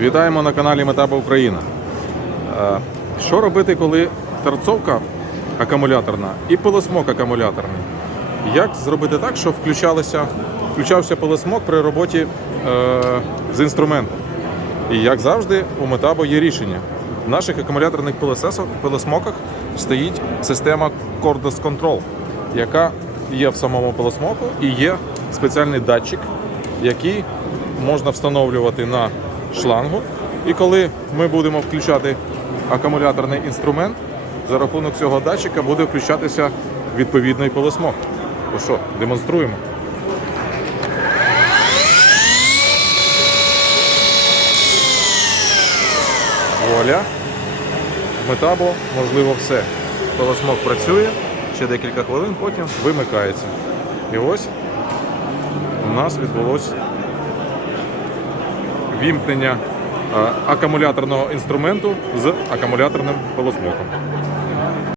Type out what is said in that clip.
Вітаємо на каналі Метаба Україна. Е, Що робити, коли торцовка акумуляторна і пилосмок акумуляторний? Як зробити так, щоб включалися, включався пилосмок при роботі е, з інструментом? І як завжди, у Метабо є рішення. В наших акумуляторних пилосмоках стоїть система Cordless Control, яка є в самому пилосмоку і є спеціальний датчик, який можна встановлювати на шлангу. І коли ми будемо включати акумуляторний інструмент, за рахунок цього датчика буде включатися відповідний пилосмок. То що, демонструємо. Воля. Метабо, можливо, все. Пилосмок працює, ще декілька хвилин, потім вимикається. І ось у нас відбулось вімкнення е, акумуляторного інструменту з акумуляторним пилосмоком.